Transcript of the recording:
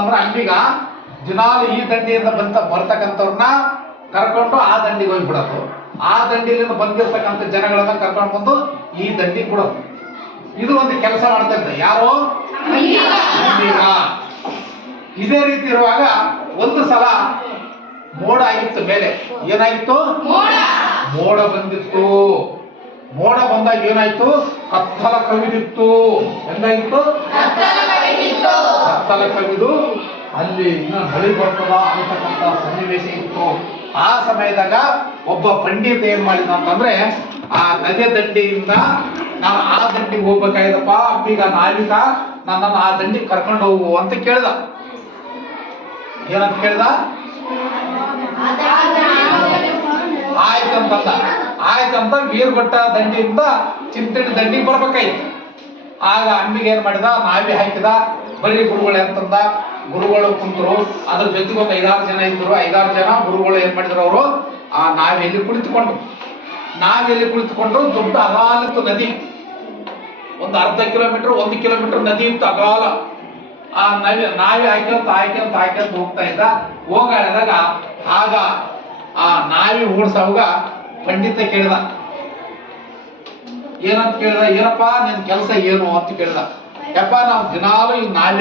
ಅಂದ್ರೆ ಅಂಬಿಗ ದಿನಾಲು ಈ ದಂಡಿಯಿಂದ ಬಂತ ಬರ್ತಕ್ಕಂಥವ್ರನ್ನ ಕರ್ಕೊಂಡು ಆ ದಂಡಿಗೆ ಹೋಗ್ಬಿಡೋದು. ಆ ದಂಡಿಲಿಂದ ಬಂದಿರ್ತಕ್ಕಂಥ ಜನಗಳನ್ನ ಕರ್ಕೊಂಡು ಬಂದು ಈ ದಂಡಿಗೆ ಬಿಡೋದು ಇದು ಒಂದು ಕೆಲಸ ಮಾಡ್ತಾ ಇದ್ದ. ಯಾರು? ಇದೇ ರೀತಿ ಇರುವಾಗ ಒಂದು ಸಲ ಮೋಡ ಆಗಿತ್ತು ಮೇಲೆ. ಏನಾಯ್ತು ಮೋಡ ಬಂದಿತ್ತು. ಮೋಡ ಬಂದಾಗ ಏನಾಯ್ತು? ಕತ್ತಲ ಕವಿದಿತ್ತು. ಹೆಂಗಾಗಿತ್ತು? ಕತ್ತಲ ಕವಿದು ಅಲ್ಲಿ ಇನ್ನೂ ಹಳಿ ಬರ್ತದ ಅಂತಕ್ಕಂಥ ಸನ್ನಿವೇಶ ಇತ್ತು. ಆ ಸಮಯದಾಗ ಒಬ್ಬ ಪಂಡಿತ ಏನ್ ಮಾಡಿದ ಅಂತಂದ್ರೆ ಆ ನದಿ ದಂಡೆಯಿಂದ ನಾನು ಆ ದಂಡಿಗೆ ಹೋಗ್ಬೇಕಾಯ್ತಪ್ಪ, ಈಗ ನಾವಿಕ ನನ್ನನ್ನು ಆ ದಂಡಿಗೆ ಕರ್ಕೊಂಡು ಹೋಗು ಅಂತ ಕೇಳ್ದ. ಏನಂತ ಕೇಳ್ದ? ಆಯ್ತಂತಂದ ಆಯ್ತಂತ ವೀರಘಟ್ಟ ದಂಡಿಯಿಂದ ಚಿಂತಣಿ ದಂಡಿಗೆ ಬರ್ಬೇಕಾಯ್ತು. ಆಗ ಅಂಬಿಗೆ ಏನ್ ಮಾಡಿದ? ನಾವಿ ಹಾಕಿದ ಬರೀ ಗುರುಗಳು ಅಂತಂದ, ಗುರುಗಳು ಕುಂತರು. ಅದ್ರ ಜೊತೆಗೆ ಒಂದು ಐದಾರು ಜನ ಇದ್ರು ಐದಾರು ಜನ ಗುರುಗಳು ಏನ್ ಮಾಡಿದ್ರು ಅವರು? ಆ ನಾವಿಯಲ್ಲಿ ಕುಳಿತುಕೊಂಡು ನಾವಿಯಲ್ಲಿ ಕುಳಿತುಕೊಂಡ್ರು? ದೊಡ್ಡ ಅಗಾಲಿತ್ತು ನದಿ. ಒಂದು ಅರ್ಧ ಕಿಲೋಮೀಟರ್, ಒಂದು ಕಿಲೋಮೀಟರ್ ನದಿ ಇತ್ತು ಅಗಾಲ. ಆ ನವಿ, ನಾವಿ ಹಾಕ್ಯಂತ ಹಾಕ್ಯಂತ ಹಾಕ್ಯಂತ ಹೋಗ್ತಾ ಇದ್ದ. ಹೋಗಾಡಿದಾಗ ಆಗ ಆ ನಾವಿ ಓಡಿಸೋವಾಗ ಪಂಡಿತ ಕೇಳಿದ. ಏನಂತ ಕೇಳಿದ? ಏನಪ್ಪ, ನಿನ್ ಕೆಲಸ ಏನು ಅಂತ ಕೇಳಿದ. ಯಪ್ಪ ನಾವು ದಿನಾಲು ಈ ನಾವಿ